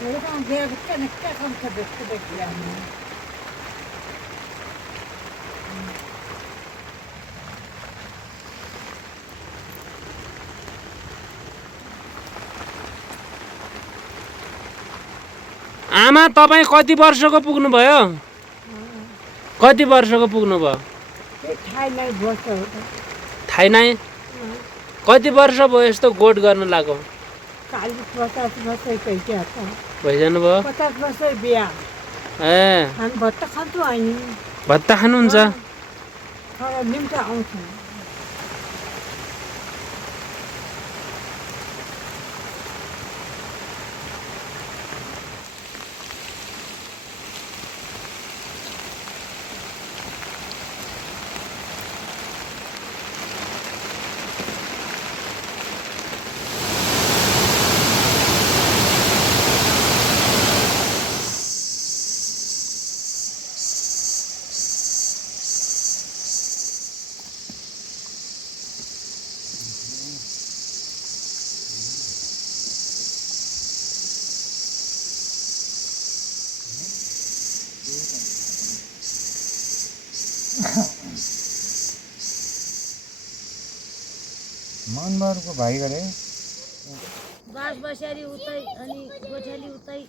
내가 걔 그때는 깨끗하게 그랬지. आमा तपाईँ कति वर्षको पुग्नुभयो? कति वर्षको पुग्नुभयो? थाहै नै। कति वर्ष भयो यस्तो गोठ गर्न लागो? 40-50 वर्ष भइजानु भयो? 50 वर्ष बिहा। ए भत्ता खान्छु अनि भत्ता खानुहुन्छ? निम्ता आउँछ। मनबहादुरको भाइ गरे बास बस्याली उतै अनि गोठ्याली उतै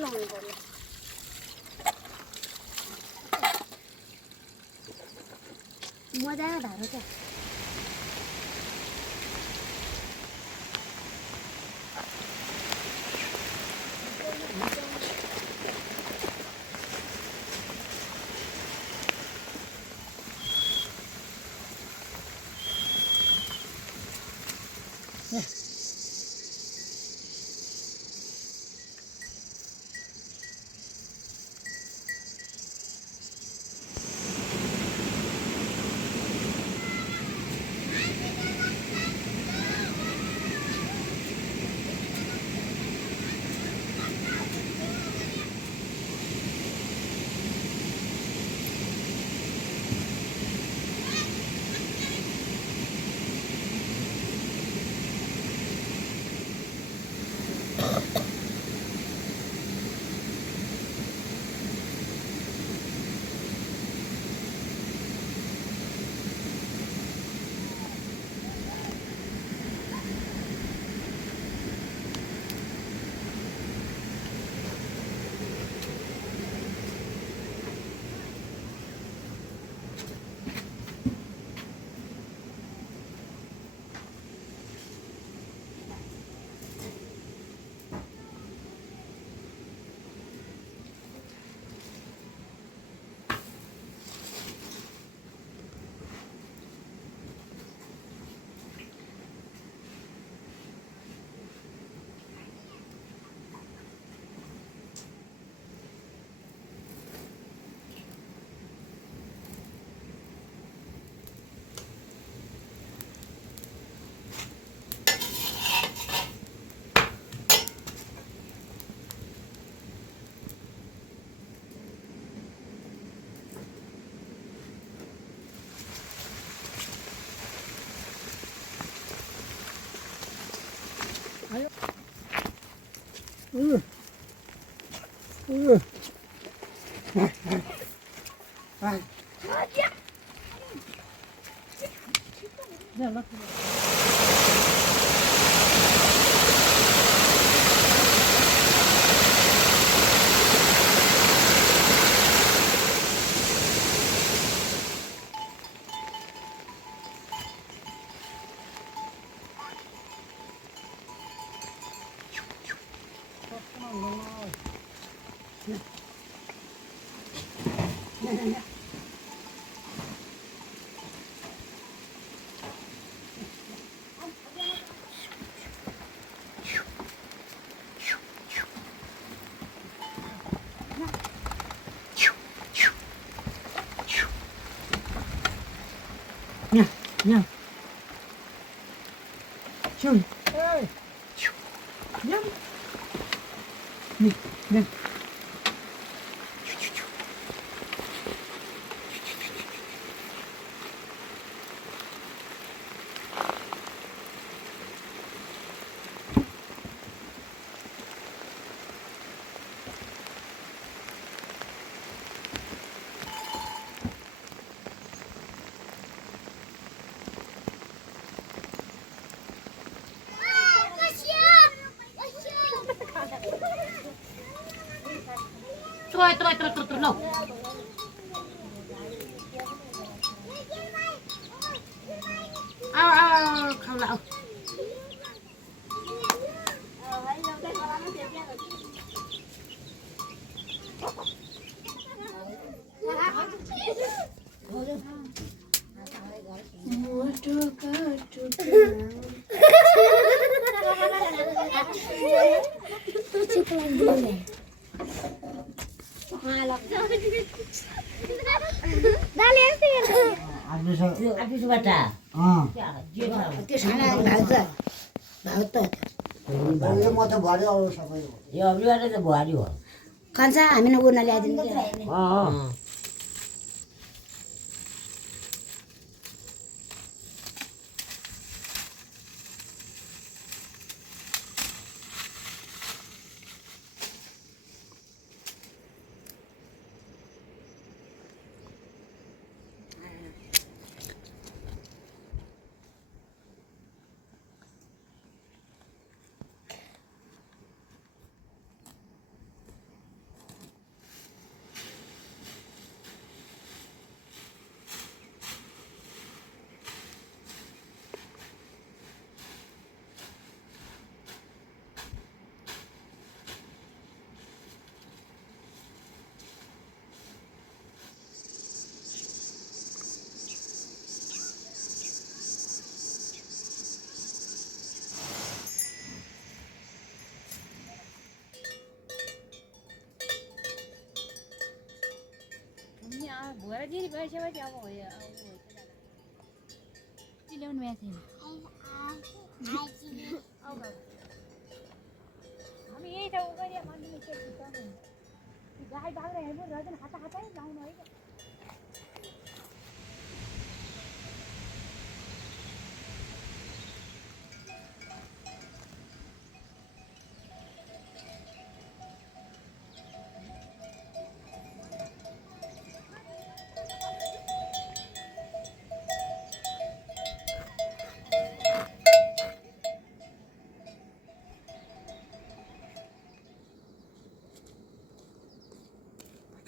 लाउनु पर्यो। मजाको धारो क्या। यहाँ छुम यहाँ नि नि Trôi, no. Không lậu. खान्छ हामी उर्ना ल्याइदिनु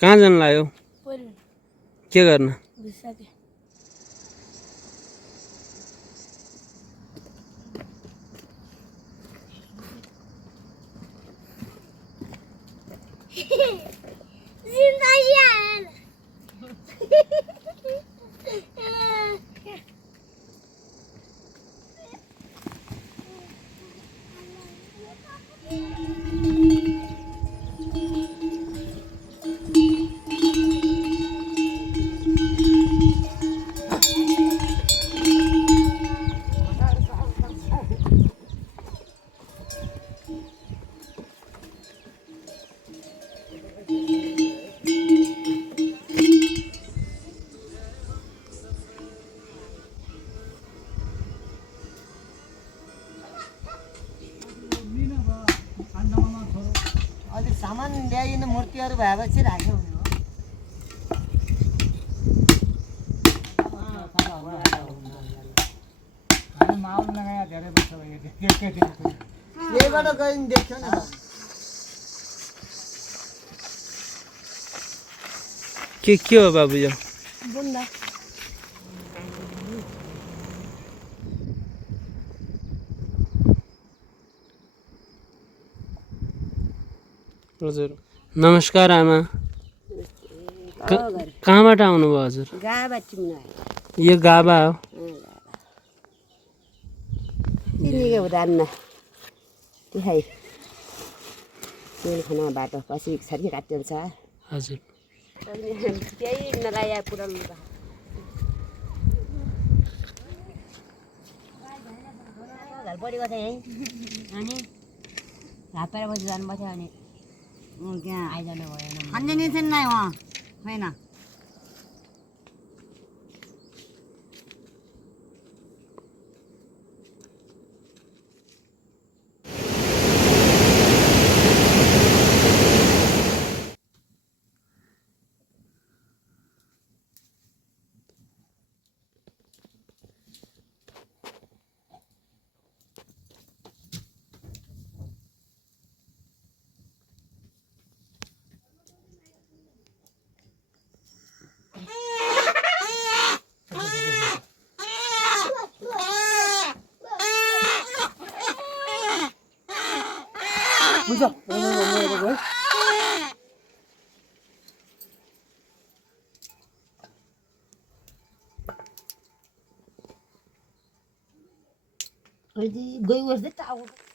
कहाँ जान लाग्यो के गर्न सामान ल्याइने मूर्तिहरू भएपछि राख्यो माउन लगाया धेरै वर्ष भयो यहीबाट गइन् देख्यो नि के हो बाबु यो बुन्दा हजुर नमस्कार आमा कहाँबाट आउनुभयो हजुर गाबा चिम्ना यो गाबा हो तिनीको उदाहरण तिहाई तेल खाना बाटो पछि छर्की काटिन्छ हजुर त्यही नलाया पुरानो भुटाल परेको छ यहीँ अनि झापेर बसी जानुपर्छ अनि त्यहाँ आइजानु भएन खाने नहीं थे ना वहाँ है ना हुन्छ गइबस्दै टाउको